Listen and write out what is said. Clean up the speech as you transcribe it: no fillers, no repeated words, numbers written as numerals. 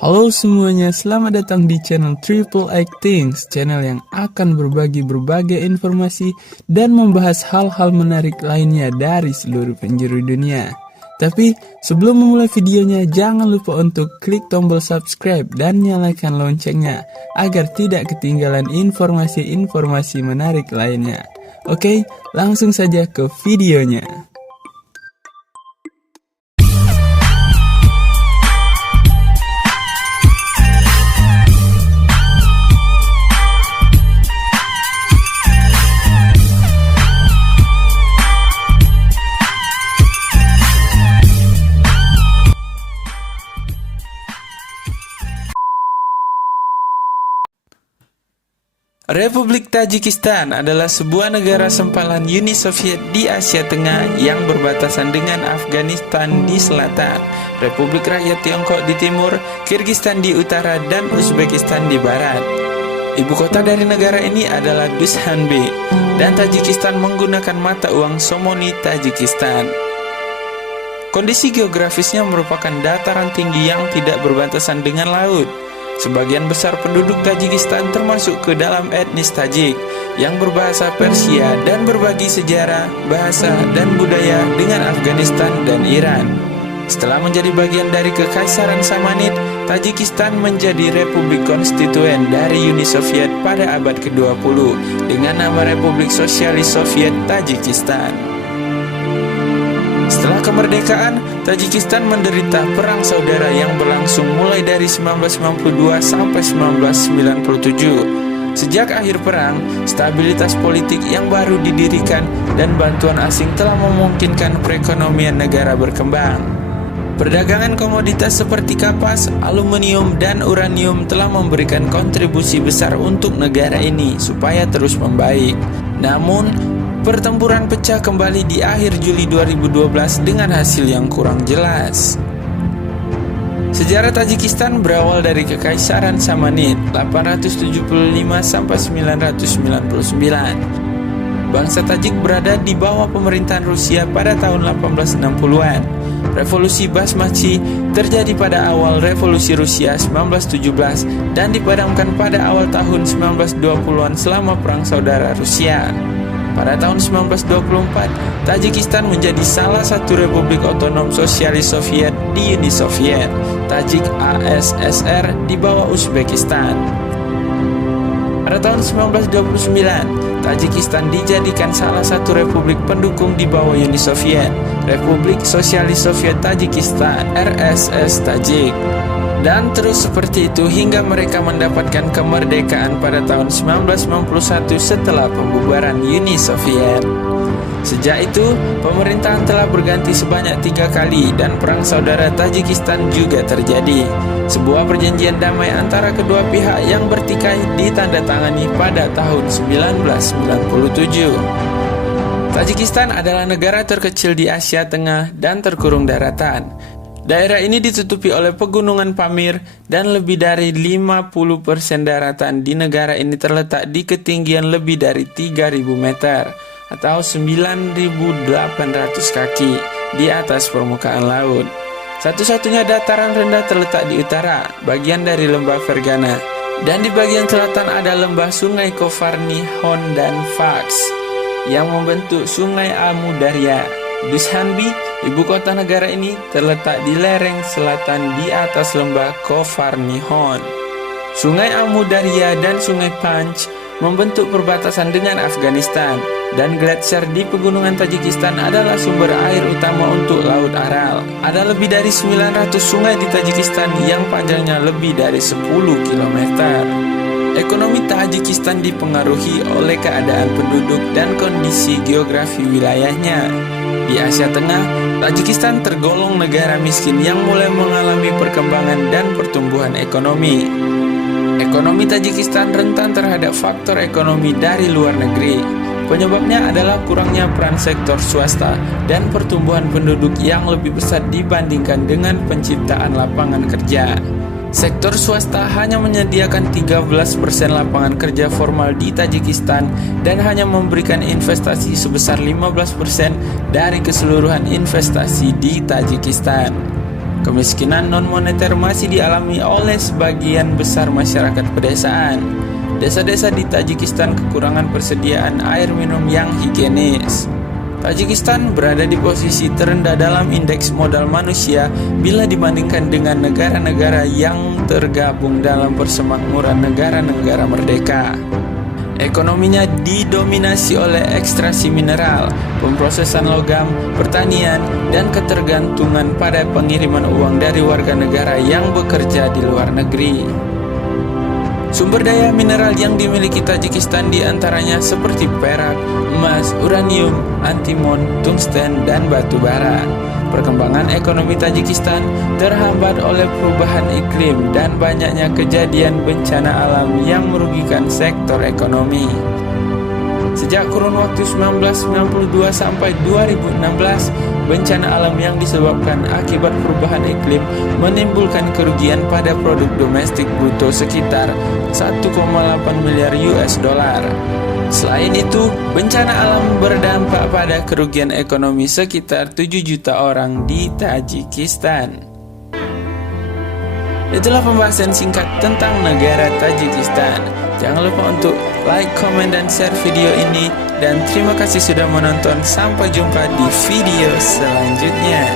Halo semuanya, selamat datang di channel Triple X Things, channel yang akan berbagi berbagai informasi dan membahas hal-hal menarik lainnya dari seluruh penjuru dunia. Tapi sebelum memulai videonya, jangan lupa untuk klik tombol subscribe dan nyalakan loncengnya agar tidak ketinggalan informasi-informasi menarik lainnya. Oke, langsung saja ke videonya. Republik Tajikistan adalah sebuah negara sempalan Uni Soviet di Asia Tengah yang berbatasan dengan Afghanistan di selatan, Republik Rakyat Tiongkok di timur, Kyrgyzstan di utara, dan Uzbekistan di barat. Ibu kota dari negara ini adalah Dushanbe, dan Tajikistan menggunakan mata uang Somoni Tajikistan. Kondisi geografisnya merupakan dataran tinggi yang tidak berbatasan dengan laut. Sebagian besar penduduk Tajikistan termasuk ke dalam etnis Tajik yang berbahasa Persia dan berbagi sejarah, bahasa, dan budaya dengan Afghanistan dan Iran. Setelah menjadi bagian dari Kekaisaran Samanid, Tajikistan menjadi Republik Konstituen dari Uni Soviet pada abad ke-20 dengan nama Republik Sosialis Soviet Tajikistan. Setelah kemerdekaan, Tajikistan menderita perang saudara yang berlangsung mulai dari 1992 sampai 1997. Sejak akhir perang, stabilitas politik yang baru didirikan dan bantuan asing telah memungkinkan perekonomian negara berkembang. Perdagangan komoditas seperti kapas, aluminium, dan uranium telah memberikan kontribusi besar untuk negara ini supaya terus membaik. Namun, pertempuran pecah kembali di akhir Juli 2012 dengan hasil yang kurang jelas. Sejarah Tajikistan berawal dari Kekaisaran Samanid 875 sampai 999. Bangsa Tajik berada di bawah pemerintahan Rusia pada tahun 1860-an. Revolusi Basmachi terjadi pada awal Revolusi Rusia 1917 dan dipadamkan pada awal tahun 1920-an selama Perang Saudara Rusia. Pada tahun 1924, Tajikistan menjadi salah satu republik otonom sosialis Soviet di Uni Soviet, Tajik ASSR di bawah Uzbekistan. Pada tahun 1929, Tajikistan dijadikan salah satu republik pendukung di bawah Uni Soviet, Republik Sosialis Soviet Tajikistan (RSS Tajik). Dan terus seperti itu hingga mereka mendapatkan kemerdekaan pada tahun 1991 setelah pembubaran Uni Soviet. Sejak itu, pemerintahan telah berganti sebanyak 3 kali dan Perang Saudara Tajikistan juga terjadi. Sebuah perjanjian damai antara kedua pihak yang bertikai ditandatangani pada tahun 1997. Tajikistan adalah negara terkecil di Asia Tengah dan terkurung daratan. Daerah ini ditutupi oleh pegunungan Pamir dan lebih dari 50% daratan di negara ini terletak di ketinggian lebih dari 3.000 meter atau 9.800 kaki di atas permukaan laut. Satu-satunya dataran rendah terletak di utara, bagian dari lembah Fergana, dan di bagian selatan ada lembah Sungai Kofarni, Hon, dan Faks yang membentuk Sungai Amu Darya. Dushanbe, ibu kota negara ini, terletak di lereng selatan di atas lembah Kofarni-Hon. Sungai Amu Darya dan Sungai Panch membentuk perbatasan dengan Afghanistan, dan gletser di pegunungan Tajikistan adalah sumber air utama untuk Laut Aral. Ada lebih dari 900 sungai di Tajikistan yang panjangnya lebih dari 10 km. Ekonomi Tajikistan dipengaruhi oleh keadaan penduduk dan kondisi geografi wilayahnya. Di Asia Tengah, Tajikistan tergolong negara miskin yang mulai mengalami perkembangan dan pertumbuhan ekonomi. Ekonomi Tajikistan rentan terhadap faktor ekonomi dari luar negeri. Penyebabnya adalah kurangnya peran sektor swasta dan pertumbuhan penduduk yang lebih besar dibandingkan dengan penciptaan lapangan kerja. Sektor swasta hanya menyediakan 13% lapangan kerja formal di Tajikistan dan hanya memberikan investasi sebesar 15% dari keseluruhan investasi di Tajikistan. Kemiskinan non-moneter masih dialami oleh sebagian besar masyarakat pedesaan. Desa-desa di Tajikistan kekurangan persediaan air minum yang higienis. Tajikistan berada di posisi terendah dalam indeks modal manusia bila dibandingkan dengan negara-negara yang tergabung dalam persemakmuran negara-negara merdeka. Ekonominya didominasi oleh ekstraksi mineral, pemrosesan logam, pertanian, dan ketergantungan pada pengiriman uang dari warga negara yang bekerja di luar negeri. Sumber daya mineral yang dimiliki Tajikistan diantaranya seperti perak, emas, uranium, antimon, tungsten, dan batu bara. Perkembangan ekonomi Tajikistan terhambat oleh perubahan iklim dan banyaknya kejadian bencana alam yang merugikan sektor ekonomi. Sejak kurun waktu 1992 sampai 2016, bencana alam yang disebabkan akibat perubahan iklim menimbulkan kerugian pada produk domestik bruto sekitar 1,8 miliar US dollar. Selain itu, bencana alam berdampak pada kerugian ekonomi sekitar 7 juta orang di Tajikistan. Itulah pembahasan singkat tentang negara Tajikistan. Jangan lupa untuk like, komen, dan share video ini. Dan terima kasih sudah menonton. Sampai jumpa di video selanjutnya.